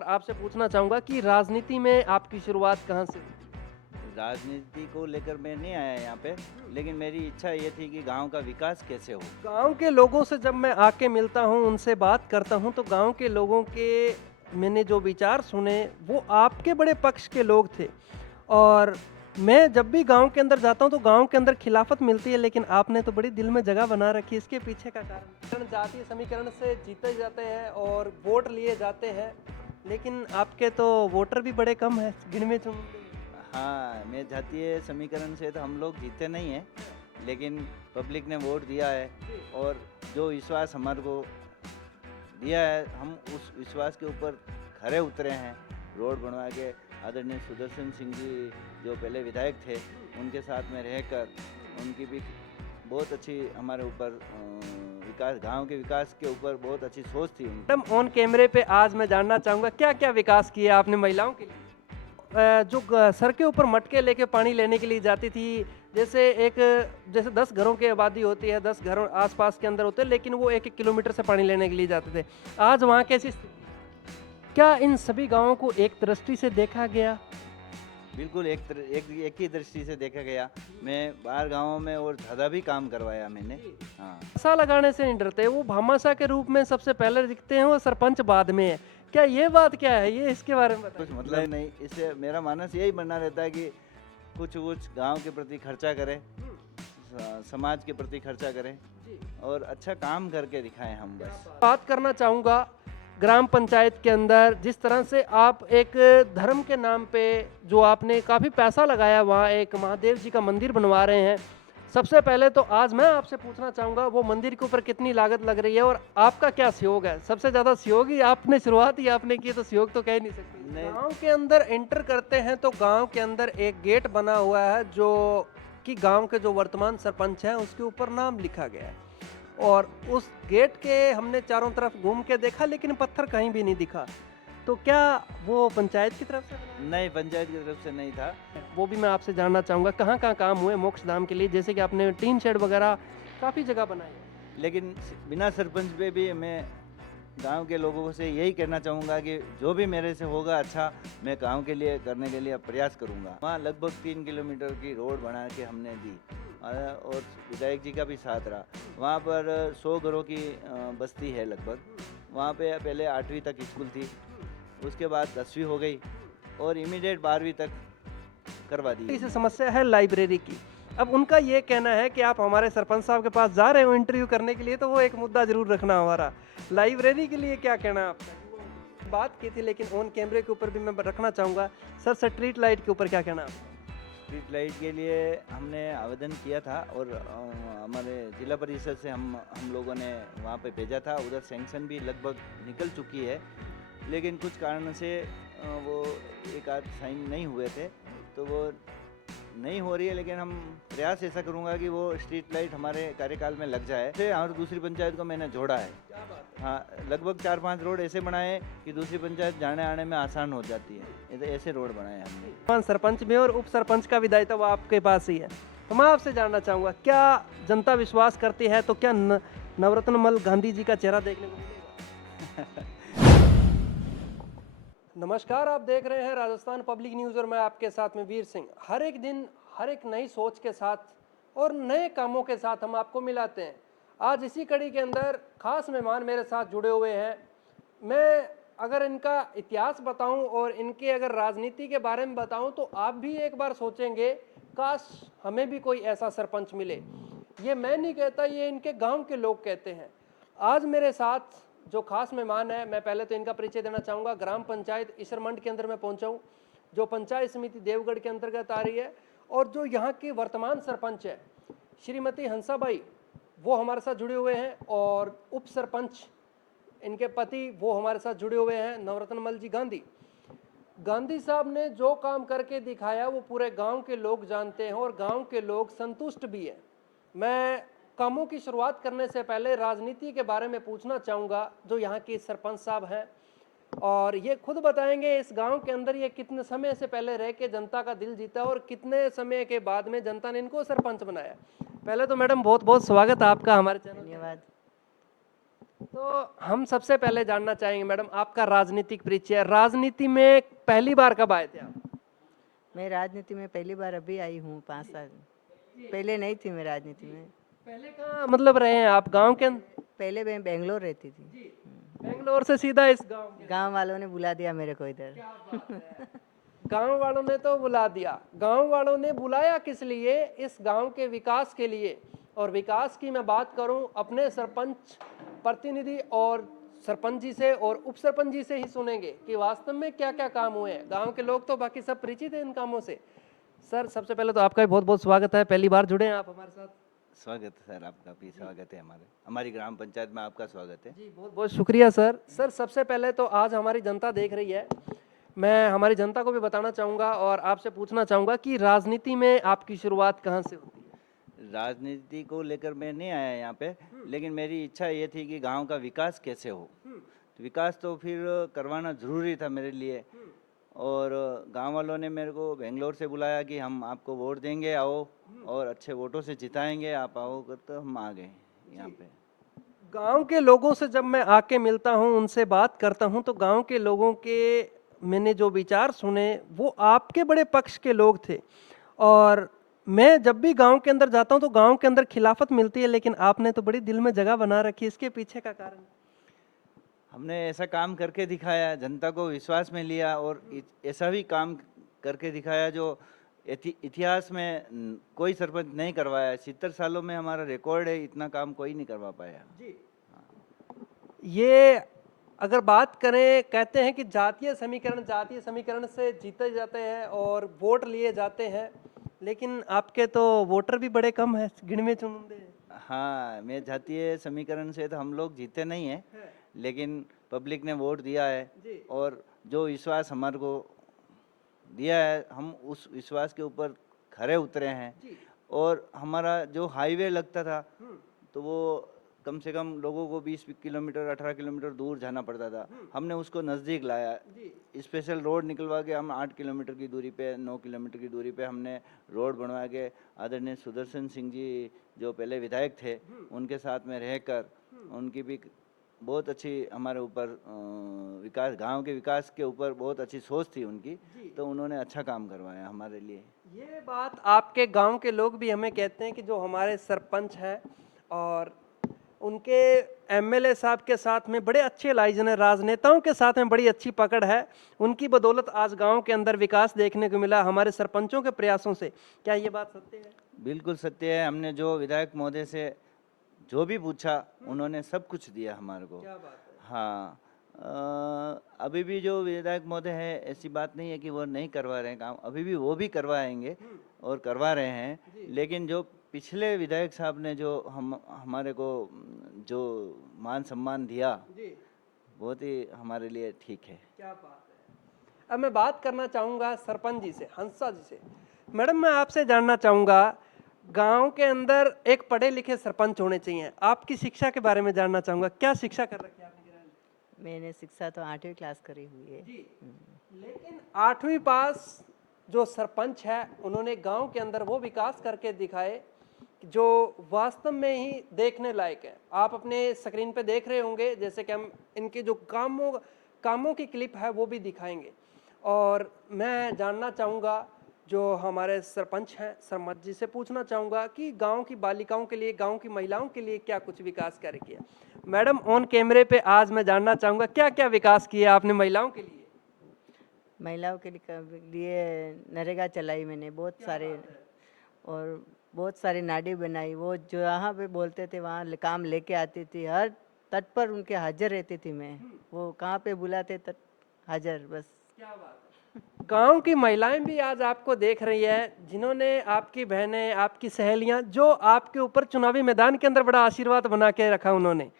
और आपसे पूछना चाहूँगा कि राजनीति में आपकी शुरुआत कहाँ से हुई? राजनीति को लेकर मैं नहीं आया यहाँ पे, लेकिन मेरी इच्छा ये थी कि गांव का विकास कैसे हो। गाँव के लोगों से जब मैं आके मिलता हूँ, उनसे बात करता हूँ, तो गाँव के लोगों के मैंने जो विचार सुने, वो आपके बड़े पक्ष के लोग थे। और मैं जब भी गाँव के अंदर जाता हूँ, तो गाँव के अंदर खिलाफत मिलती है, लेकिन आपने तो बड़ी दिल में जगह बना रखी है। इसके पीछे का कारण जातीय समीकरण से जीते जाते हैं और वोट लिए जाते हैं, लेकिन आपके तो वोटर भी बड़े कम हैं, गिनवे चुनवे। हाँ, मैं जातीय समीकरण से तो हम लोग जीते नहीं हैं, लेकिन पब्लिक ने वोट दिया है और जो विश्वास हमारे को दिया है, हम उस विश्वास के ऊपर खरे उतरे हैं। रोड बनवा के आदरणीय सुदर्शन सिंह जी जो पहले विधायक थे, उनके साथ में रहकर उनकी भी बहुत अच्छी हमारे ऊपर विकास, गांव के विकास के ऊपर बहुत अच्छी सोच थी उनकी। मैडम ऑन कैमरे पे आज मैं जानना चाहूँगा क्या क्या विकास किया आपने महिलाओं के लिए? सर के ऊपर मटके लेके पानी लेने के लिए जाती थी, जैसे 10 घरों की आबादी होती है, 10 घरों आसपास के अंदर होते हैं, लेकिन वो 1-1 किलोमीटर से पानी लेने के लिए जाते थे। आज वहाँ कैसी स्थिति? क्या इन सभी गाँवों को एक दृष्टि से देखा गया? बिल्कुल एक ही दृष्टि से देखा गया। मैं बाहर गांवों में और ज़्यादा भी काम करवाया मैंने। हाँ, भाषा लगाने से नहीं डरते, वो भामाशाह के रूप में सबसे पहले दिखते हैं, वो सरपंच बाद में है। क्या ये बात क्या है? ये इसके बारे में कुछ बताइए। मतलब नहीं, इससे मेरा मानस यही बनना रहता है कि कुछ गांव के प्रति खर्चा करें, समाज के प्रति खर्चा करें और अच्छा काम करके दिखाएं हम बस। बात करना चाहूँगा ग्राम पंचायत के अंदर जिस तरह से आप एक धर्म के नाम पे जो आपने काफ़ी पैसा लगाया, वहाँ एक महादेव जी का मंदिर बनवा रहे हैं। सबसे पहले तो आज मैं आपसे पूछना चाहूँगा वो मंदिर के ऊपर कितनी लागत लग रही है और आपका क्या सहयोग है? सबसे ज़्यादा सहयोग ही आपने शुरुआत ही आपने की, तो सहयोग तो कह ही नहीं सकते। नहीं। गाँव के अंदर एंटर करते हैं तो गाँव के अंदर एक गेट बना हुआ है जो कि गाँव के जो वर्तमान सरपंच हैं उसके ऊपर नाम लिखा गया है। और उस गेट के हमने चारों तरफ घूम के देखा, लेकिन पत्थर कहीं भी नहीं दिखा। तो क्या वो पंचायत की तरफ से बना नहीं, पंचायत की तरफ से नहीं था। है? वो भी मैं आपसे जानना चाहूँगा कहाँ-कहाँ काम हुए मोक्षधाम के लिए? जैसे कि आपने टीन शेड वगैरह काफ़ी जगह बनाई है। लेकिन बिना सरपंच पे भी मैं गांव के लोगों से यही कहना चाहूँगा कि जो भी मेरे से होगा अच्छा, मैं गांव के लिए करने के लिए प्रयास करूँगा। वहाँ लगभग 3 किलोमीटर की रोड बना के हमने दी और विधायक जी का भी साथ रहा। वहाँ पर 100 घरों की बस्ती है लगभग। वहाँ पे पहले 8वीं तक स्कूल थी, उसके बाद 10वीं हो गई और इमीडिएट 12वीं तक करवा दी। इस समस्या है लाइब्रेरी की। अब उनका ये कहना है कि आप हमारे सरपंच साहब के पास जा रहे हो इंटरव्यू करने के लिए, तो वो एक मुद्दा ज़रूर रखना हमारा। लाइब्रेरी के लिए क्या कहना है आपका? बात की थी, लेकिन ऑन कैमरे के ऊपर भी मैं रखना चाहूँगा। सर, स्ट्रीट लाइट के ऊपर क्या कहना है आपका? स्ट्रीट लाइट के लिए हमने आवेदन किया था और हमारे जिला परिषद से हम लोगों ने वहाँ पे भेजा था। उधर सैंक्शन भी लगभग निकल चुकी है, लेकिन कुछ कारण से वो एक आध साइन नहीं हुए थे, तो वो नहीं हो रही है। लेकिन हम प्रयास ऐसा करूँगा कि वो स्ट्रीट लाइट हमारे कार्यकाल में लग जाए। फिर और दूसरी पंचायत को मैंने जोड़ा है। हाँ, लगभग 4-5 रोड ऐसे बनाए कि दूसरी पंचायत जाने आने में आसान हो जाती है। ऐसे रोड बनाए हमने। सरपंच में और उप सरपंच का भी दायित्व आपके पास ही है। तो मैं आपसे जानना चाहूँगा, क्या जनता विश्वास करती है तो क्या नवरत्न मल गांधी जी का चेहरा देखने को मिलेगा? नमस्कार, आप देख रहे हैं राजस्थान पब्लिक न्यूज़ और मैं आपके साथ में वीर सिंह। हर एक दिन हर एक नई सोच के साथ और नए कामों के साथ हम आपको मिलाते हैं। आज इसी कड़ी के अंदर खास मेहमान मेरे साथ जुड़े हुए हैं। मैं अगर इनका इतिहास बताऊं और इनके अगर राजनीति के बारे में बताऊं तो आप भी एक बार सोचेंगे काश हमें भी कोई ऐसा सरपंच मिले। ये मैं नहीं कहता, ये इनके गांव के लोग कहते हैं। आज मेरे साथ जो खास मेहमान है, मैं पहले तो इनका परिचय देना चाहूँगा। ग्राम पंचायत इसरमंड के अंदर मैं पहुँचा हूँ, जो पंचायत समिति देवगढ़ के अंतर्गत आ रही है, और जो यहाँ की वर्तमान सरपंच है श्रीमती हंसाबाई, वो हमारे साथ जुड़े हुए हैं। और उप सरपंच इनके पति वो हमारे साथ जुड़े हुए हैं, नवरत्न मल जी गांधी साहब ने जो काम करके दिखाया वो पूरे गांव के लोग जानते हैं और गांव के लोग संतुष्ट भी हैं। मैं कामों की शुरुआत करने से पहले राजनीति के बारे में पूछना चाहूँगा जो यहाँ के सरपंच साहब हैं, और ये खुद बताएंगे इस गांव के अंदर ये कितने समय से पहले रह के जनता का दिल जीता और कितने समय के बाद में जनता ने इनको सरपंच बनाया। पहले तो मैडम बहुत बहुत स्वागत है आपका हमारे चैनल। धन्यवाद। तो हम सबसे पहले जानना चाहेंगे मैडम आपका राजनीतिक परिचय। राजनीति में पहली बार कब आए थे आप? मैं राजनीति में पहली बार अभी आई हूँ, 5 साल पहले नहीं थी मैं राजनीति में। पहले कहाँ मतलब रहे हैं आप, गांव के अंदर? पहले मैं बेंगलोर रहती थी। बेंगलोर से सीधा इस गांव के? गांव वालों ने बुला दिया मेरे को इधर। क्या बात है। गांव वालों ने तो बुला दिया। गांव वालों ने बुलाया किस लिए? इस गांव के विकास के लिए। और विकास की मैं बात करूं अपने सरपंच प्रतिनिधि और सरपंच जी से और उप सरपंच जी से ही सुनेंगे कि वास्तव में क्या क्या काम हुए हैं। गांव के लोग तो बाकी सब परिचित हैं इन कामों से। सर सबसे पहले तो आपका भी बहुत बहुत स्वागत है, पहली बार जुड़े हैं आप हमारे साथ। स्वागत है सर, आपका भी स्वागत है। हमारी ग्राम पंचायत में आपका स्वागत है। जी बहुत बहुत शुक्रिया सर। सर सबसे पहले तो आज हमारी जनता देख रही है, मैं हमारी जनता को भी बताना चाहूँगा और आपसे पूछना चाहूँगा कि राजनीति में आपकी शुरुआत कहाँ से होती है? राजनीति को लेकर मैं नहीं आया यहाँ पे, लेकिन मेरी इच्छा ये थी कि गांव का विकास कैसे हो। तो विकास तो फिर करवाना ज़रूरी था मेरे लिए, और गांव वालों ने मेरे को बेंगलोर से बुलाया कि हम आपको वोट देंगे, आओ, और अच्छे वोटों से जिताएंगे, आप आओ कर, तो हम आ गए यहाँ पे। गांव के लोगों से जब मैं आके मिलता हूँ, उनसे बात करता हूँ, तो गांव के लोगों के मैंने जो विचार सुने वो आपके बड़े पक्ष के लोग थे। और मैं जब भी गांव के अंदर जाता हूँ तो गांव के अंदर खिलाफत मिलती है, लेकिन आपने तो बड़ी दिल में जगह बना रखी है। इसके पीछे का कारण? हमने ऐसा काम करके दिखाया, जनता को विश्वास में लिया, और ऐसा भी काम करके दिखाया जो इतिहास में कोई सरपंच नहीं करवाया। 70 सालों में हमारा रिकॉर्ड है, इतना काम कोई नहीं करवा पाया। जी। ये अगर बात करें, कहते हैं कि जातीय समीकरण से जीते जाते हैं और वोट लिए जाते हैं, लेकिन आपके तो वोटर भी बड़े कम हैं, गिनवे चुनिंदे हैं। हाँ, मैं जातीय समीकरण से तो हम लोग जीते नहीं हैं, लेकिन पब्लिक ने वोट दिया है, जी। और जो विश्वास हमारे को दिया है, हम उस विश्वास के ऊपर खरे उतरे हैं। जी। और हमारा जो हाईवे लगता था, तो वो कम से कम लोगों को 20 किलोमीटर 18 किलोमीटर दूर जाना पड़ता था, हमने उसको नज़दीक लाया। स्पेशल रोड निकलवा के हम 8 किलोमीटर की दूरी पे, 9 किलोमीटर की दूरी पे हमने रोड बनवा के आदरणीय सुदर्शन सिंह जी जो पहले विधायक थे, उनके साथ में रहकर उनकी भी बहुत अच्छी हमारे ऊपर विकास, गांव के विकास के ऊपर बहुत अच्छी सोच थी उनकी, तो उन्होंने अच्छा काम करवाया हमारे लिए। ये बात आपके गांव के लोग भी हमें कहते हैं कि जो हमारे सरपंच हैं और उनके एमएलए साहब के साथ में बड़े अच्छे लाइजन है, राजनेताओं के साथ में बड़ी अच्छी पकड़ है, उनकी बदौलत आज गांव के अंदर विकास देखने को मिला हमारे सरपंचों के प्रयासों से। क्या ये बात सत्य है? बिल्कुल सत्य है। हमने जो विधायक महोदय से जो भी पूछा, उन्होंने सब कुछ दिया हमारे को। क्या बात है। हाँ, अभी भी जो विधायक महोदय है, ऐसी बात नहीं है कि वो नहीं करवा रहे हैं काम, अभी भी वो भी करवाएंगे और करवा रहे हैं। लेकिन जो पिछले विधायक साहब ने जो हमारे को जो मान सम्मान दिया, बहुत ही हमारे लिए ठीक है। क्या बात है। अब मैं बात करना चाहूँगा सरपंच जी से, हंसा जी से। मैडम मैं आपसे जानना चाहूँगा, गांव के अंदर एक पढ़े लिखे सरपंच होने चाहिए, आपकी शिक्षा के बारे में जानना चाहूँगा, क्या शिक्षा कर रखी है आपने? मैंने शिक्षा तो 8वीं क्लास करी हुई है। जी। लेकिन 8वीं पास जो सरपंच है, उन्होंने गांव के अंदर वो विकास करके दिखाए जो वास्तव में ही देखने लायक है। आप अपने स्क्रीन पे देख रहे होंगे, जैसे कि हम इनके जो कामों की क्लिप है वो भी दिखाएंगे। और मैं जानना चाहूँगा जो हमारे सरपंच हैं, सरपंच जी से पूछना चाहूँगा कि गांव की बालिकाओं के लिए, गांव की महिलाओं के लिए क्या कुछ विकास कार्य किया? मैडम ऑन कैमरे पे आज मैं जानना चाहूँगा क्या क्या विकास किया आपने महिलाओं के लिए? महिलाओं के लिए नरेगा चलाई मैंने बहुत सारे, और बहुत सारी नाडी बनाई। वो जो यहाँ पे बोलते थे वहाँ काम लेके आती थी, हर तट पर उनके हाजिर रहती थी मैं। वो कहाँ पे बुलाते तट हाजिर, बस। क्या बात है। गांव की महिलाएं भी आज आपको देख रही है, जिन्होंने आपकी बहनें, आपकी सहेलियां, जो आपके ऊपर चुनावी मैदान के अंदर बड़ा आशीर्वाद बना के रखा उन्होंने।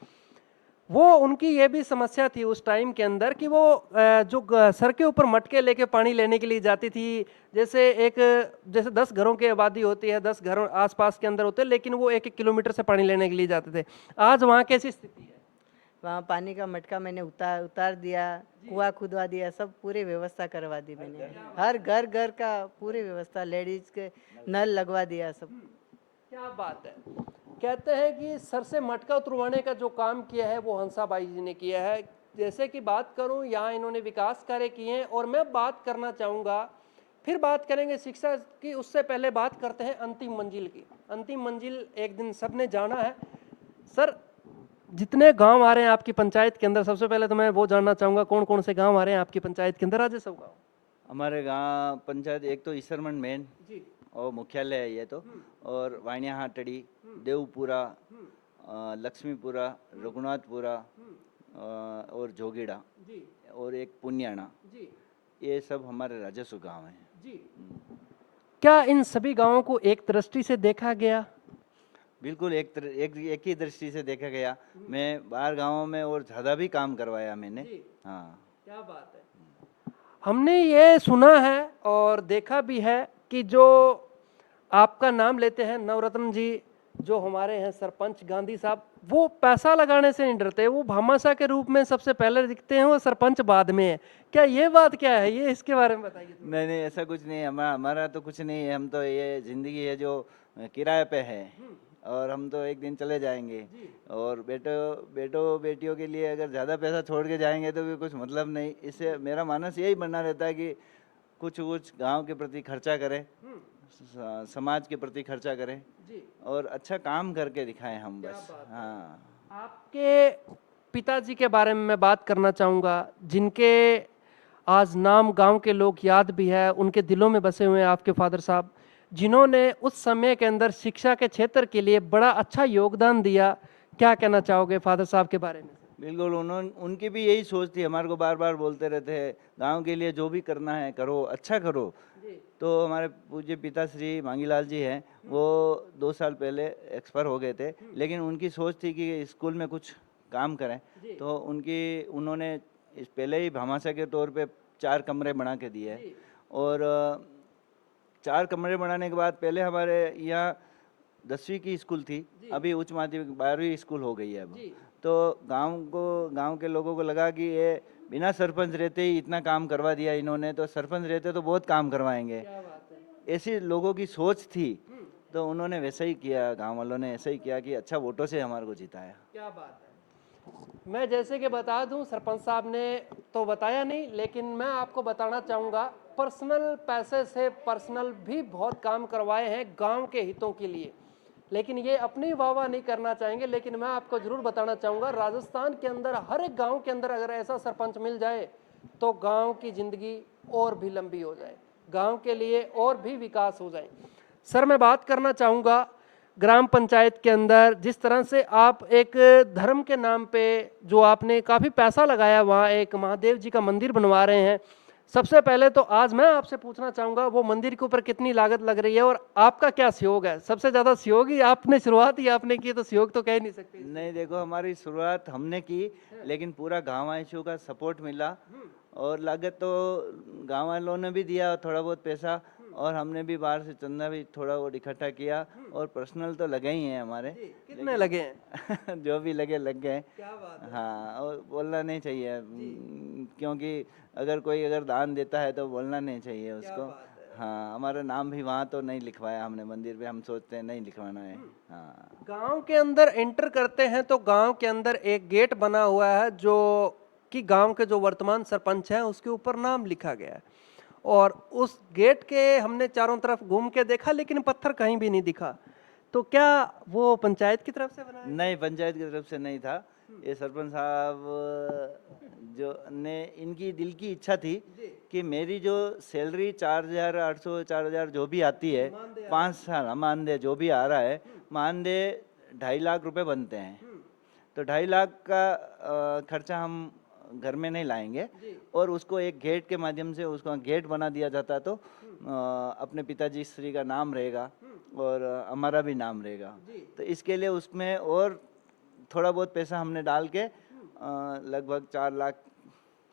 वो उनकी ये भी समस्या थी उस टाइम के अंदर कि वो सर के ऊपर मटके लेके पानी लेने के लिए जाती थी। जैसे 10 घरों की आबादी होती है, 10 घरों आसपास के अंदर होते हैं, लेकिन वो 1-1 किलोमीटर से पानी लेने के लिए जाते थे। आज वहाँ कैसी स्थिति है? वहाँ पानी का मटका मैंने उतार दिया, कुआं खुदवा दिया, सब पूरी व्यवस्था करवा दी मैंने। हर घर का पूरी व्यवस्था, लेडीज के नल लगवा दिया सब। क्या बात है। कहते हैं कि सर से मटका उतरवाने का जो काम किया है वो हंसाबाई जी ने किया है। जैसे कि बात करूं, यहाँ इन्होंने विकास कार्य किए हैं और मैं बात करना चाहूँगा, फिर बात करेंगे शिक्षा की, उससे पहले बात करते हैं अंतिम मंजिल की। अंतिम मंजिल एक दिन सबने जाना है। सर, जितने गांव आ रहे हैं आपकी पंचायत के अंदर, सबसे पहले तो मैं वो जानना चाहूँगा कौन कौन से गांव आ रहे हैं आपकी पंचायत के अंदर? राजेश गाँव हमारे गांव पंचायत एक तो ईसरमन मेन जी, और मुख्यालय है ये तो, और वाणिया हाटड़ी, देवपुरा, लक्ष्मीपुरा, रघुनाथपुरा और जोगीड़ा जी, और एक पुनियाना, जी, ये सब हमारे राजस्व गांव हैं। जी। क्या इन सभी गांवों को एक दृष्टि से देखा गया? बिल्कुल एक ही दृष्टि से देखा गया। मैं बाहर गांवों में और ज़्यादा भी काम करवाया मैंने। जी। हाँ, क्या बात है। हमने ये सुना है और देखा भी है कि जो आपका नाम लेते हैं नवरत्न जी, जो हमारे हैं सरपंच गांधी साहब, वो पैसा लगाने से नहीं डरते। वो भामाशाह के रूप में सबसे पहले दिखते हैं और सरपंच बाद में है। क्या ये बात क्या है, ये इसके बारे में बताइए थोड़ा। नहीं नहीं, ऐसा कुछ नहीं है। हमारा तो कुछ नहीं है। हम तो ये ज़िंदगी है जो किराए पे है, और हम तो एक दिन चले जाएंगे। और बेटियों के लिए अगर ज़्यादा पैसा छोड़ के जाएंगे तो भी कुछ मतलब नहीं। इससे मेरा मानस यही बनना रहता है कि कुछ गांव के प्रति खर्चा करें, समाज के प्रति खर्चा करें, जी। और अच्छा काम करके दिखाएं हम क्या बस। बात है। हाँ, आपके पिताजी के बारे में मैं बात करना चाहूँगा, जिनके आज नाम गांव के लोग याद भी है, उनके दिलों में बसे हुए हैं आपके फादर साहब, जिन्होंने उस समय के अंदर शिक्षा के क्षेत्र के लिए बड़ा अच्छा योगदान दिया। क्या कहना चाहोगे फादर साहब के बारे में? बिल्कुल। उनकी भी यही सोच थी। हमारे को बार बार बोलते रहते हैं, गांव के लिए जो भी करना है करो, अच्छा करो। तो हमारे पूज्य पिताश्री मांगीलाल जी हैं, वो 2 साल पहले एक्सपायर हो गए थे, लेकिन उनकी सोच थी कि स्कूल में कुछ काम करें। तो उन्होंने पहले ही भामाशाह के तौर पे 4 कमरे बना के दिए हैं। और 4 कमरे बनाने के बाद पहले हमारे यहाँ 10वीं की स्कूल थी, अभी उच्च माध्यमिक 12वीं स्कूल हो गई है अब। तो गांव के लोगों को लगा कि ये बिना सरपंच रहते ही इतना काम करवा दिया इन्होंने, तो सरपंच रहते तो बहुत काम करवाएंगे। ऐसी लोगों की सोच थी, तो उन्होंने वैसा ही किया। गांव वालों ने ऐसा ही किया कि अच्छा वोटों से हमारे को जिताया। क्या बात है। मैं जैसे कि बता दूं, सरपंच साहब ने तो बताया नहीं, लेकिन मैं आपको बताना चाहूँगा, पर्सनल पैसे से पर्सनल भी बहुत काम करवाए हैं गांव के हितों के लिए। लेकिन ये अपनी वाह नहीं करना चाहेंगे, लेकिन मैं आपको ज़रूर बताना चाहूँगा, राजस्थान के अंदर हर एक गाँव के अंदर अगर ऐसा सरपंच मिल जाए तो गाँव की ज़िंदगी और भी लंबी हो जाए, गाँव के लिए और भी विकास हो जाए। सर, मैं बात करना चाहूँगा, ग्राम पंचायत के अंदर जिस तरह से आप एक धर्म के नाम पे जो आपने काफ़ी पैसा लगाया, वहाँ एक महादेव जी का मंदिर बनवा रहे हैं। सबसे पहले तो आज मैं आपसे पूछना चाहूँगा, वो मंदिर के ऊपर कितनी लागत लग रही है और आपका क्या सहयोग है? सबसे ज़्यादा सहयोग ही आपने, शुरुआत ही आपने की, तो सहयोग तो कह ही नहीं सकते। नहीं, देखो हमारी शुरुआत हमने की, लेकिन पूरा गाँव वासियों का सपोर्ट मिला। और लागत तो गाँव वालों ने भी दिया थोड़ा बहुत पैसा, और हमने भी बाहर से चंदा भी थोड़ा बहुत इकट्ठा किया, और पर्सनल तो लगे ही हैं हमारे। कितने लगे हैं? जो भी लगे लग गए। क्या बात है। हाँ, और बोलना नहीं चाहिए, क्योंकि अगर दान देता है तो बोलना नहीं चाहिए उसको। हाँ, हमारा नाम भी वहाँ तो नहीं लिखवाया हमने मंदिर पे, हम सोचते हैं नहीं लिखवाना है। हाँ, गांव के अंदर एंटर करते हैं तो गांव के अंदर एक गेट बना हुआ है, जो कि गांव के जो वर्तमान सरपंच हैं उसके ऊपर नाम लिखा गया है। और उस गेट के हमने चारों तरफ घूम के देखा, लेकिन पत्थर कहीं भी नहीं दिखा। तो क्या वो पंचायत की तरफ से बनाया है? नहीं, पंचायत की तरफ से नहीं था। ये सरपंच साहब जो ने, इनकी दिल की इच्छा थी कि मेरी जो सैलरी 4,800 4,000 जो भी आती है, 5 साल मानदेय जो भी आ रहा है, मानदेय 2.5 लाख रुपए बनते हैं। तो 2.5 लाख का खर्चा हम घर में नहीं लाएंगे, और उसको एक गेट के माध्यम से उसको गेट बना दिया जाता, तो अपने पिताजी श्री का नाम रहेगा और हमारा भी नाम रहेगा। तो इसके लिए उसमें और थोड़ा बहुत पैसा हमने डाल के लगभग 4 लाख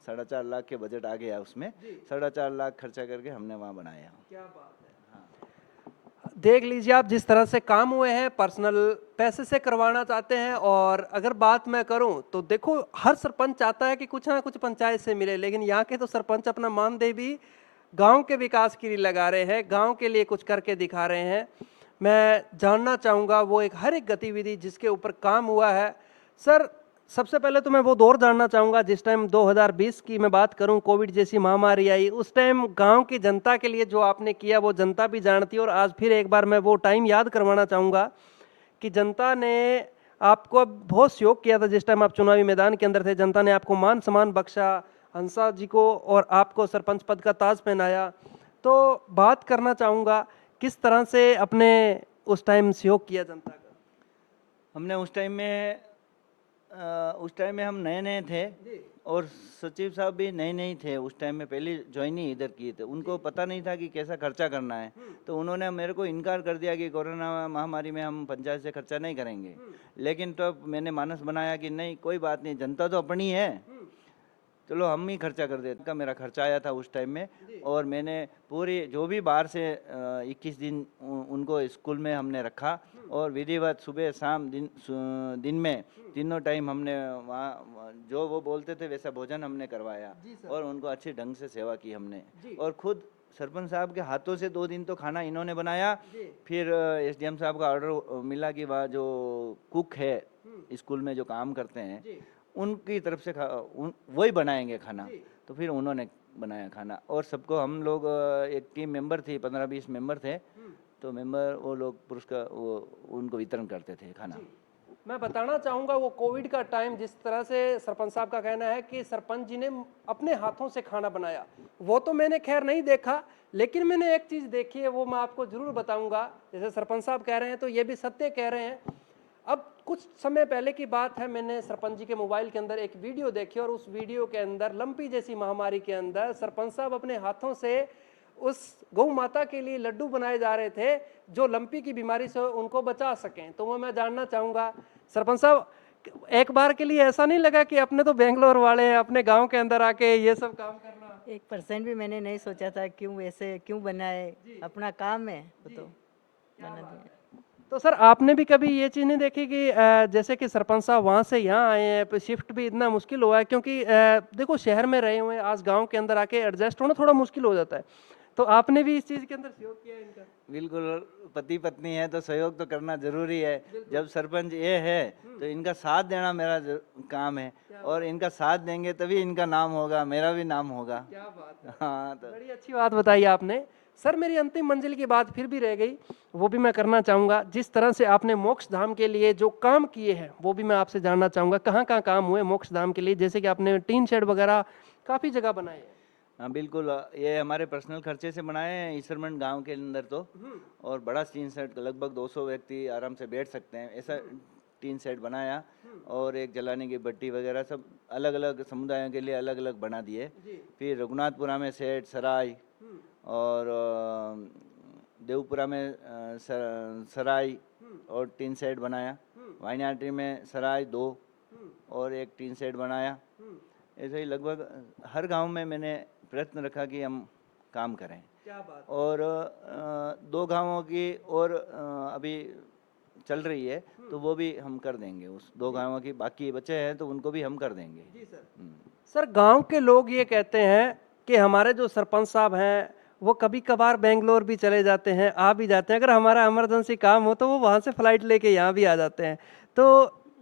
4.5 लाख के बजट आ गया उसमें। 4.5 लाख खर्चा करके हमने वहाँ बनाया। क्या बात है। देख लीजिए आप, जिस तरह से काम हुए हैं, पर्सनल पैसे से करवाना चाहते हैं। और अगर बात मैं करूं तो देखो, हर सरपंच चाहता है कि कुछ ना कुछ पंचायत से मिले, लेकिन यहाँ के तो सरपंच अपना मानदेय भी गांव के विकास के लिए लगा रहे हैं, गांव के लिए कुछ करके दिखा रहे हैं। मैं जानना चाहूँगा वो एक हर एक गतिविधि जिसके ऊपर काम हुआ है। सर, सबसे पहले तो मैं वो दौर जानना चाहूँगा जिस टाइम 2020 की मैं बात करूँ, कोविड जैसी महामारी आई, उस टाइम गाँव की जनता के लिए जो आपने किया वो जनता भी जानती है। और आज फिर एक बार मैं वो टाइम याद करवाना चाहूँगा कि जनता ने आपको बहुत सहयोग किया था जिस टाइम आप चुनावी मैदान के अंदर थे। जनता ने आपको मान सम्मान बख्शा, हंसा जी को और आपको सरपंच पद का ताज पहनाया। तो बात करना चाहूँगा किस तरह से अपने उस टाइम सहयोग किया जनता का? हमने उस टाइम में हम नए नए थे और सचिव साहब भी नए नए थे उस टाइम में, पहली ज्वाइन ही इधर किए थे। उनको पता नहीं था कि कैसा खर्चा करना है, तो उन्होंने मेरे को इनकार कर दिया कि कोरोना महामारी में हम पंचायत से खर्चा नहीं करेंगे। लेकिन तब मैंने मानस बनाया कि नहीं, कोई बात नहीं, जनता तो अपनी है, चलो हम ही खर्चा कर देते। का मेरा खर्चा आया था उस टाइम में, और मैंने पूरी जो भी बाहर से 21 दिन उनको स्कूल में हमने रखा, और विधिवत सुबह शाम दिन में तीनों टाइम हमने वहाँ जो वो बोलते थे वैसा भोजन हमने करवाया, और उनको अच्छी ढंग से सेवा की हमने। और खुद सरपंच साहब के हाथों से 2 दिन तो खाना इन्होंने बनाया। फिर एसडीएम साहब का ऑर्डर मिला कि वह जो कुक है स्कूल में जो काम करते हैं उनकी तरफ से वही बनाएंगे खाना। तो फिर उन्होंने बनाया खाना, और सबको हम लोग एक टीम मेंबर थी, 15-20 मेंबर थे, तो मेंबर वो लोग पुरस्कार वो उनको वितरण करते थे खाना। मैं बताना चाहूँगा वो कोविड का टाइम जिस तरह से सरपंच साहब का कहना है कि सरपंच जी ने अपने हाथों से खाना बनाया, वो तो मैंने खैर नहीं देखा, लेकिन मैंने एक चीज़ देखी है वो मैं आपको ज़रूर बताऊँगा। जैसे सरपंच साहब कह रहे हैं तो ये भी सत्य कह रहे हैं। अब कुछ समय पहले की बात है, मैंने सरपंच जी के मोबाइल के अंदर एक वीडियो देखी, और उस वीडियो के अंदर लंपी जैसी महामारी के अंदर सरपंच साहब अपने हाथों से उस गौ माता के लिए लड्डू बनाए जा रहे थे जो लंपी की बीमारी से उनको बचा सकें। तो वो मैं जानना चाहूँगा सरपंच साहब, एक बार के लिए ऐसा नहीं लगा कि अपने तो बेंगलोर वाले हैं, अपने गांव के अंदर आके ये सब काम करना? 1% भी मैंने नहीं सोचा था क्यों ऐसे क्यों बनाए, अपना काम है वो तो बना दिया। तो सर, आपने भी कभी ये चीज़ नहीं देखी कि जैसे कि सरपंच साहब वहाँ से यहाँ आए हैं, पर शिफ्ट भी इतना मुश्किल हुआ है क्योंकि देखो शहर में रहे हुए हैं, आज गांव के अंदर आके एडजस्ट होना थोड़ा मुश्किल हो जाता है। तो आपने भी इस चीज़ के अंदर सहयोग किया है इनका? बिल्कुल, पति पत्नी है तो सहयोग तो करना जरूरी है। जब सरपंच ये है तो इनका साथ देना मेरा काम है, और इनका साथ देंगे तभी इनका नाम होगा, मेरा भी नाम होगा। क्या बात है, हाँ, तो बड़ी अच्छी बात बताई आपने। सर, मेरी अंतिम मंजिल की बात फिर भी रह गई, वो भी मैं करना चाहूँगा। जिस तरह से आपने मोक्ष धाम के लिए जो काम किए हैं वो भी मैं आपसे जानना चाहूँगा, कहाँ कहाँ काम हुए मोक्ष धाम के लिए? जैसे कि आपने टीन शेड वगैरह काफ़ी जगह बनाए हैं। हाँ बिल्कुल, ये हमारे पर्सनल खर्चे से बनाए हैं ईसरमंड गांव के अंदर तो। और बड़ा टीन सेट, लगभग 200 व्यक्ति आराम से बैठ सकते हैं ऐसा टीन सेट बनाया, और एक जलाने की भट्टी वगैरह सब अलग अलग समुदायों के लिए अलग अलग बना दिए। फिर रघुनाथपुरा में सेट सराय, और देवपुरा में सराय और टीन सेट बनाया। वायनाटी में सराय 2 और एक टीन सेट बनाया। ऐसे ही लगभग हर गांव में मैंने प्रयत्न रखा कि हम काम करें। क्या बात। और 2 गांवों की और अभी चल रही है, तो वो भी हम कर देंगे। उस 2 गांवों की बाकी बचे हैं तो उनको भी हम कर देंगे। जी सर। सर, गांव के लोग ये कहते हैं कि हमारे जो सरपंच साहब हैं वो कभी कभार बेंगलोर भी चले जाते हैं, आ भी जाते हैं, अगर हमारा इमरजेंसी काम हो तो वो वहाँ से फ्लाइट लेके यहाँ भी आ जाते हैं। तो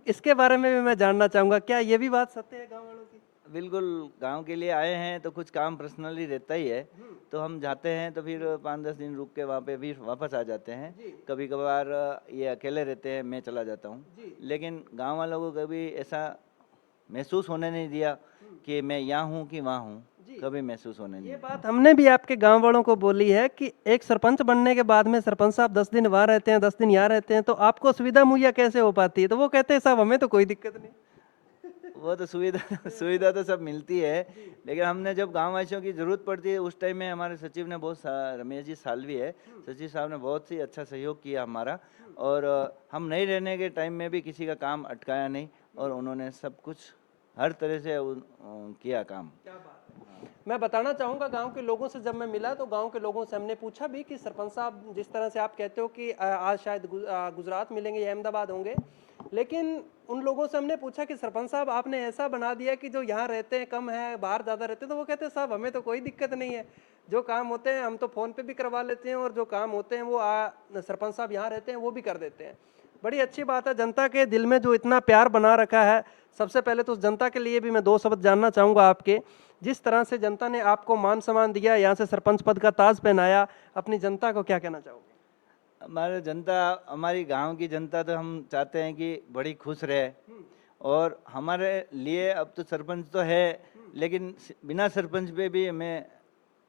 इसके बारे में भी मैं जानना चाहूँगा, क्या ये भी बात सत्य है गाँव वालों की? बिल्कुल, गांव के लिए आए हैं तो कुछ काम पर्सनली रहता ही है, तो हम जाते हैं तो फिर 5-10 दिन रुक के वहाँ पे भी वापस आ जाते हैं। कभी कभार ये अकेले रहते हैं, मैं चला जाता हूँ, लेकिन गांव वालों को कभी ऐसा महसूस होने नहीं दिया कि मैं यहाँ हूँ कि वहाँ हूँ, कभी महसूस होने नहीं ये दिया। बात हमने भी आपके गांव वालों को बोली है कि एक सरपंच बनने के बाद में सरपंच साहब 10 दिन वहाँ रहते हैं, 10 दिन यहाँ रहते हैं, तो आपको सुविधा मुहैया कैसे हो पाती है? तो वो कहते हैं साहब हमें तो कोई दिक्कत नहीं। वो तो सुविधा तो सब मिलती है, लेकिन हमने जब गाँव वासियों की ज़रूरत पड़ती है उस टाइम में हमारे सचिव ने बहुत रमेश जी सालवी है, सचिव साहब ने बहुत ही अच्छा सहयोग किया हमारा, और हम नहीं रहने के टाइम में भी किसी का काम अटकाया नहीं, और उन्होंने सब कुछ हर तरह से किया काम। मैं बताना चाहूँगा, गांव के लोगों से जब मैं मिला तो गांव के लोगों से हमने पूछा भी कि सरपंच साहब जिस तरह से आप कहते हो कि आज शायद गुजरात मिलेंगे या अहमदाबाद होंगे, लेकिन उन लोगों से हमने पूछा कि सरपंच साहब आपने ऐसा बना दिया कि जो यहाँ रहते हैं कम है, बाहर ज़्यादा रहते हैं, तो वो कहते हैं साहब हमें तो कोई दिक्कत नहीं है, जो काम होते हैं हम तो फ़ोन पे भी करवा लेते हैं और जो काम होते हैं वो सरपंच साहब यहाँ रहते हैं वो भी कर देते हैं। बड़ी अच्छी बात है, जनता के दिल में जो इतना प्यार बना रखा है। सबसे पहले तो उस जनता के लिए भी मैं 2 शब्द जानना चाहूँगा आपके। जिस तरह से जनता ने आपको मान सम्मान दिया, यहाँ से सरपंच पद का ताज पहनाया, अपनी जनता को क्या कहना चाहोगे? हमारे जनता, हमारी गांव की जनता तो हम चाहते हैं कि बड़ी खुश रहे। और हमारे लिए अब तो सरपंच तो है, लेकिन बिना सरपंच पे भी मैं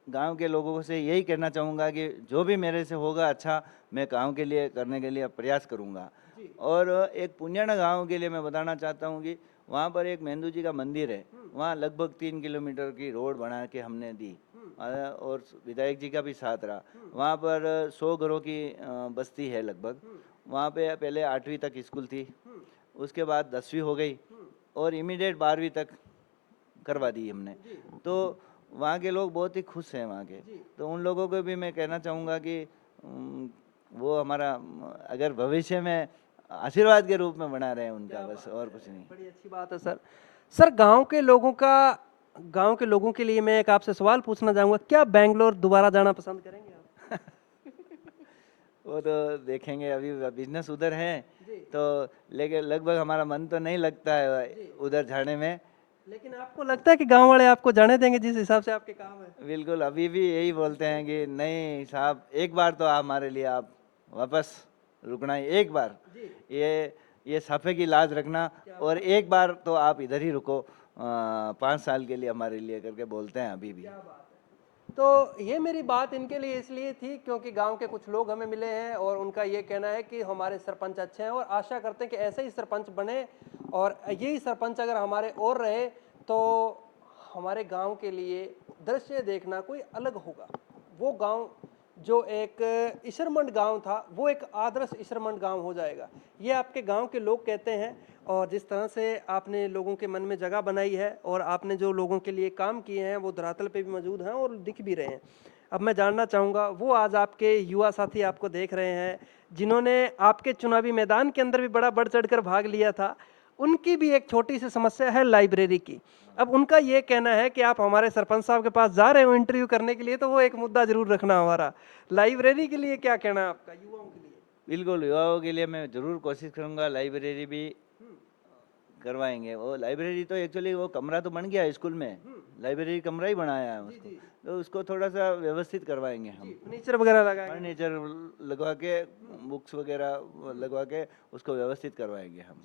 गांव के लोगों से यही कहना चाहूँगा कि जो भी मेरे से होगा अच्छा मैं गांव के लिए करने के लिए प्रयास करूँगा। और एक पुण्याना गांव के लिए मैं बताना चाहता हूँ कि वहाँ पर एक मेहंदू जी का मंदिर है, वहाँ लगभग 3 किलोमीटर की रोड बना के हमने दी। और विधायक जी का भी साथ रहा। वहाँ पर 100 घरों की बस्ती है लगभग। वहाँ पे पहले 8वीं तक स्कूल थी, उसके बाद 10वीं हो गई और इमीडिएट 12वीं तक करवा दी हमने। तो वहाँ के लोग बहुत ही खुश हैं वहाँ के। तो उन लोगों को भी मैं कहना चाहूँगा कि वो हमारा अगर भविष्य में आशीर्वाद के रूप में बना रहे हैं उनका, बस और कुछ नहीं। बड़ी अच्छी बात है सर। सर गांव के लोगों के लिए मैं एक आपसे सवाल पूछना चाहूँगा, क्या बैंगलोर दोबारा जाना पसंद करेंगे आप? वो तो देखेंगे, अभी बिजनेस उधर है तो, लेकिन लगभग हमारा मन तो नहीं लगता है उधर जाने में। लेकिन आपको लगता है कि गांव वाले आपको जाने देंगे जिस हिसाब से आपके काम है? बिल्कुल, अभी भी यही बोलते हैं कि नहीं साहब, एक बार तो आप हमारे लिए आप वापस रुकना है, एक बार ये साफे की लाज रखना और एक बार तो आप इधर ही रुको 5 साल के लिए हमारे लिए करके बोलते हैं अभी भी। तो ये मेरी बात इनके लिए इसलिए थी क्योंकि गांव के कुछ लोग हमें मिले हैं और उनका ये कहना है कि हमारे सरपंच अच्छे हैं और आशा करते हैं कि ऐसे ही सरपंच बने और यही सरपंच अगर हमारे और रहे तो हमारे गांव के लिए दृश्य देखना कोई अलग होगा। वो गांव जो एक ईशरमंड गांव था वो एक आदर्श ईशरमंड गांव हो जाएगा, ये आपके गांव के लोग कहते हैं। और जिस तरह से आपने लोगों के मन में जगह बनाई है और आपने जो लोगों के लिए काम किए हैं वो धरातल पे भी मौजूद हैं और दिख भी रहे हैं। अब मैं जानना चाहूँगा, वो आज आपके युवा साथी आपको देख रहे हैं जिन्होंने आपके चुनावी मैदान के अंदर भी बड़ा बढ़ चढ़कर भाग लिया था, उनकी भी एक छोटी सी समस्या है लाइब्रेरी की। अब उनका ये कहना है कि आप हमारे सरपंच साहब के पास जा रहे हो इंटरव्यू करने के लिए, तो वो एक मुद्दा जरूर रखना हमारा, लाइब्रेरी के लिए क्या कहना है आपका युवाओं के लिए? बिल्कुल, युवाओं के लिए मैं ज़रूर कोशिश करूँगा, लाइब्रेरी भी करवाएंगे। वो लाइब्रेरी तो एक्चुअली वो कमरा तो बन गया है स्कूल में, लाइब्रेरी कमरा ही बनाया है उसको, तो उसको थोड़ा सा व्यवस्थित करवाएंगे हम। फर्नीचर वगैरह लगाएंगे? फर्नीचर लगवा के, बुक्स वगैरह लगवा के उसको व्यवस्थित करवाएंगे हम।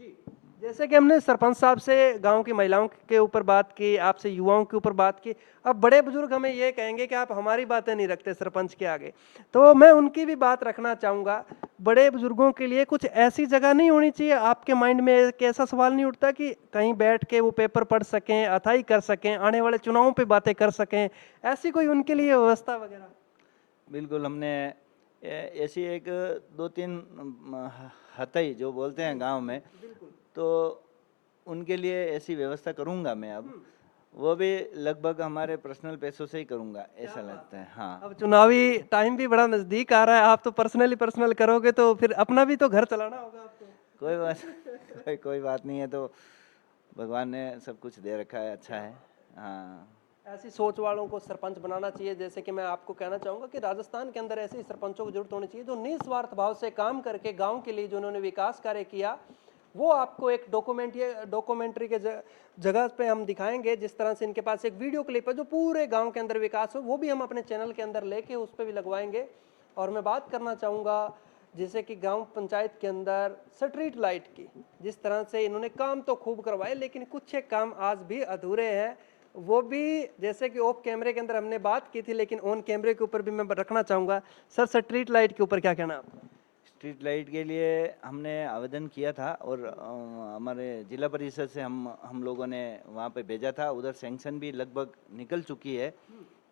जैसे कि हमने सरपंच साहब से गांव की महिलाओं के ऊपर बात की, आपसे युवाओं के ऊपर बात की, अब बड़े बुजुर्ग हमें ये कहेंगे कि आप हमारी बातें नहीं रखते सरपंच के आगे, तो मैं उनकी भी बात रखना चाहूँगा। बड़े बुजुर्गों के लिए कुछ ऐसी जगह नहीं होनी चाहिए? आपके माइंड में एक ऐसा सवाल नहीं उठता कि कहीं बैठ के वो पेपर पढ़ सकें, अथाई कर सकें, आने वाले चुनावों पर बातें कर सकें, ऐसी कोई उनके लिए व्यवस्था वगैरह? बिल्कुल, हमने ऐसी एक 2-3 हथई जो बोलते हैं गांव में, तो उनके लिए ऐसी व्यवस्था करूंगा मैं। अब वो भी लगभग हमारे पर्सनल पैसों से ही करूंगा, ऐसा लगता है। हाँ, अब चुनावी टाइम भी बड़ा नजदीक आ रहा है, आप तो पर्सनल करोगे तो फिर अपना भी तो घर चलाना होगा आपको। कोई बात नहीं है, तो भगवान ने सब कुछ दे रखा है, अच्छा है। हाँ, ऐसी सोच वालों को सरपंच बनाना चाहिए। जैसे कि मैं आपको कहना चाहूँगा कि राजस्थान के अंदर ऐसे ही सरपंचों की जरूरत होनी चाहिए जो निस्वार्थ भाव से काम करके गांव के लिए जो उन्होंने विकास कार्य किया वो आपको एक डॉक्यूमेंट्री के जगह पे हम दिखाएंगे। जिस तरह से इनके पास एक वीडियो क्लिप है जो पूरे गांव के अंदर विकास हो, वो भी हम अपने चैनल के अंदर लेके उस पर भी लगवाएंगे। और मैं बात करना चाहूँगा जैसे कि गांव पंचायत के अंदर स्ट्रीट लाइट की, जिस तरह से इन्होंने काम तो खूब करवाए लेकिन कुछ एक काम आज भी अधूरे हैं, वो भी जैसे कि ऑफ कैमरे के अंदर हमने बात की थी लेकिन ऑन कैमरे के ऊपर भी मैं रखना चाहूँगा। सर, स्ट्रीट लाइट के ऊपर क्या कहना आपका? स्ट्रीट लाइट के लिए हमने आवेदन किया था और हमारे जिला परिषद से हम लोगों ने वहाँ पे भेजा था, उधर सैंक्शन भी लगभग निकल चुकी है,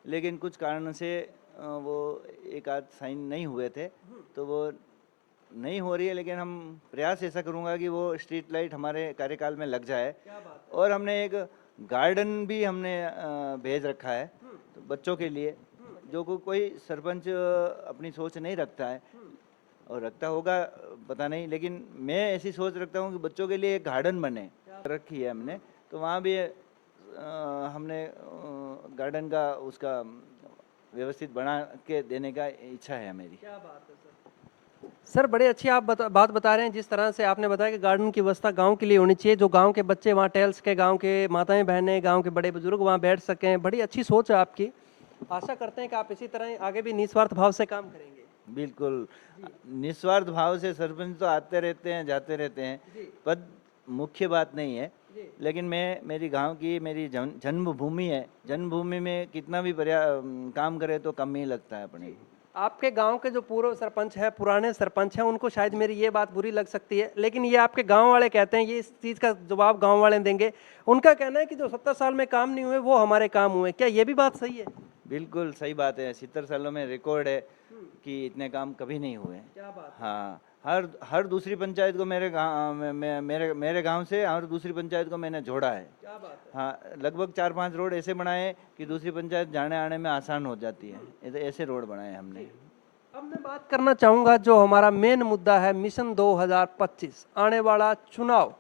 लेकिन कुछ कारण से वो एक आध साइन नहीं हुए थे, तो वो नहीं हो रही है। लेकिन हम प्रयास ऐसा करूँगा कि वो स्ट्रीट लाइट हमारे कार्यकाल में लग जाए। और हमने एक गार्डन भी हमने भेज रखा है तो बच्चों के लिए, जो कोई सरपंच अपनी सोच नहीं रखता है, और रखता होगा पता नहीं, लेकिन मैं ऐसी सोच रखता हूँ कि बच्चों के लिए एक गार्डन बने, रखी है हमने, तो वहाँ भी हमने गार्डन का उसका व्यवस्थित बना के देने का इच्छा है मेरी। क्या बात है सर, बड़े अच्छी आप बात बता रहे हैं। जिस तरह से आपने बताया कि गार्डन की व्यवस्था गांव के लिए होनी चाहिए, जो गांव के बच्चे वहाँ टहल सके, गांव के माताएं बहनें, गांव के बड़े बुजुर्ग वहाँ बैठ सकें। बड़ी अच्छी सोच है आपकी। आशा करते हैं कि आप इसी तरह आगे भी निस्वार्थ भाव से काम करेंगे। बिल्कुल निस्वार्थ भाव से सरपंच तो आते रहते हैं जाते रहते हैं, पद मुख्य बात नहीं है, लेकिन मैं मेरी गांव की मेरी जन्मभूमि है, जन्मभूमि में कितना भी काम करे तो कम ही लगता है अपने। आपके गांव के जो पूर्व सरपंच है, पुराने सरपंच हैं, उनको शायद मेरी ये बात बुरी लग सकती है, लेकिन ये आपके गांव वाले कहते हैं, ये इस चीज़ का जवाब गांव वाले देंगे। उनका कहना है कि जो 70 साल में काम नहीं हुए वो हमारे काम हुए। क्या ये भी बात सही है? बिल्कुल सही बात है, 70 सालों में रिकॉर्ड है कि इतने काम कभी नहीं हुए। क्या बात है? हाँ, हर दूसरी पंचायत को मेरे गाँव मेरे गांव से हर दूसरी पंचायत को मैंने जोड़ा है। क्या बात है? हाँ, लगभग 4-5 रोड ऐसे बनाए कि दूसरी पंचायत जाने आने में आसान हो जाती है, ऐसे रोड बनाए हमने। अब मैं बात करना चाहूँगा जो हमारा मेन मुद्दा है, मिशन 2025 आने वाला चुनाव।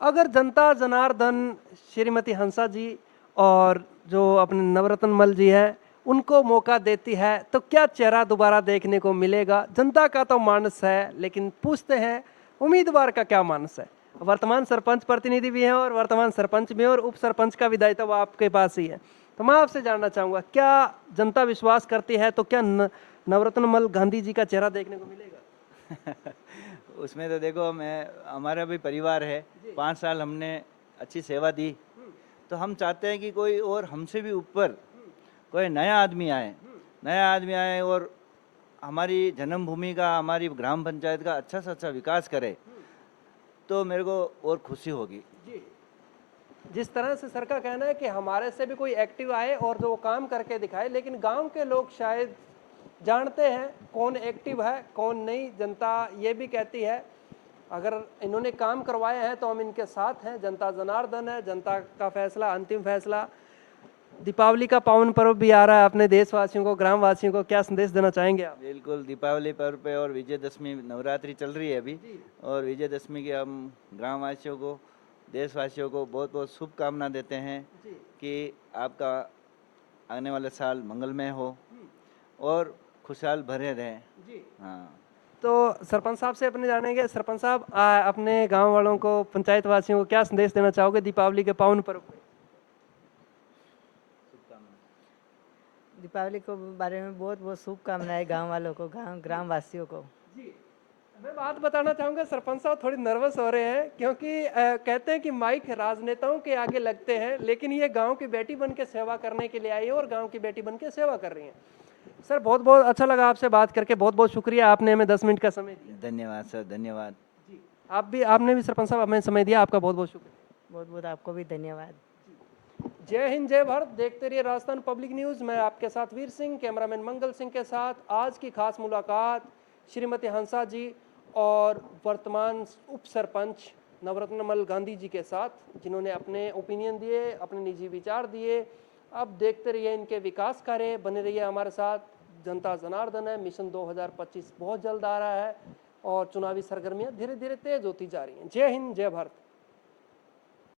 अगर जनता जनार्दन श्रीमती हंसा जी और जो अपने नवरत्न मल जी है उनको मौका देती है तो क्या चेहरा दोबारा देखने को मिलेगा? जनता का तो मानस है, लेकिन पूछते हैं उम्मीदवार का क्या मानस है। वर्तमान सरपंच प्रतिनिधि भी हैं और वर्तमान सरपंच भी हैं और उप सरपंच का भी दायित्व आपके पास ही है। तो मैं आपसे जानना चाहूँगा, क्या जनता विश्वास करती है तो क्या नवरत्न मल गांधी जी का चेहरा देखने को मिलेगा? उसमें तो देखो, हमारा भी परिवार है, 5 साल हमने अच्छी सेवा दी, तो हम चाहते हैं कि कोई और हमसे भी ऊपर कोई नया आदमी आए और हमारी जन्मभूमि का, हमारी ग्राम पंचायत का अच्छा से अच्छा विकास करे, तो मेरे को और खुशी होगी। जी, जिस तरह से सर का कहना है कि हमारे से भी कोई एक्टिव आए और जो काम करके दिखाए, लेकिन गांव के लोग शायद जानते हैं कौन एक्टिव है कौन नहीं। जनता ये भी कहती है अगर इन्होंने काम करवाए हैं तो हम इनके साथ हैं। जनता जनार्दन है, जनता का फैसला अंतिम फैसला। दीपावली का पावन पर्व भी आ रहा है, अपने देशवासियों को, ग्रामवासियों को क्या संदेश देना चाहेंगे आप? बिल्कुल, दीपावली पर्व पे और विजयदशमी, नवरात्रि चल रही है अभी, और विजयदशमी की हम ग्रामवासियों को, देशवासियों को बहुत बहुत शुभकामना देते हैं कि आपका आने वाला साल मंगलमय हो और खुशहाल भरे रहें। हाँ, तो सरपंच साहब से अपने जानेंगे। सरपंच साहब, अपने गांव वालों को, पंचायत वासियों को क्या संदेश देना चाहोगे दीपावली के पावन पर्व पे? दीपावली को बारे में बहुत बहुत शुभकामनाएं गांव वालों को, ग्रामवासियों को। जी, मैं बात बताना चाहूँगा, सरपंच साहब थोड़ी नर्वस हो रहे हैं क्योंकि कहते हैं कि माइक राजनेताओं के आगे लगते हैं, लेकिन ये गांव की बेटी बन के सेवा करने के लिए आई है और गांव की बेटी बन के सेवा कर रही हैं। सर, बहुत बहुत अच्छा लगा आपसे बात करके, बहुत बहुत शुक्रिया, आपने हमें 10 मिनट का समय दिया। धन्यवाद सर, धन्यवाद। जी, आपने भी सरपंच साहब हमें समय दिया, आपका बहुत बहुत शुक्रिया। बहुत बहुत आपको भी धन्यवाद। जय हिंद, जय भारत। देखते रहिए राजस्थान पब्लिक न्यूज़। मैं आपके साथ वीर सिंह, कैमरामैन मंगल सिंह के साथ। आज की खास मुलाकात श्रीमती हंसा जी और वर्तमान उप सरपंच नवरत्न मल गांधी जी के साथ, जिन्होंने अपने ओपिनियन दिए, अपने निजी विचार दिए। अब देखते रहिए इनके विकास कार्य, बने रहिए हमारे साथ। जनता जनार्दन है, मिशन 2025 बहुत जल्द आ रहा है और चुनावी सरगर्मियां धीरे धीरे तेज होती जा रही हैं। जय हिंद, जय भारत।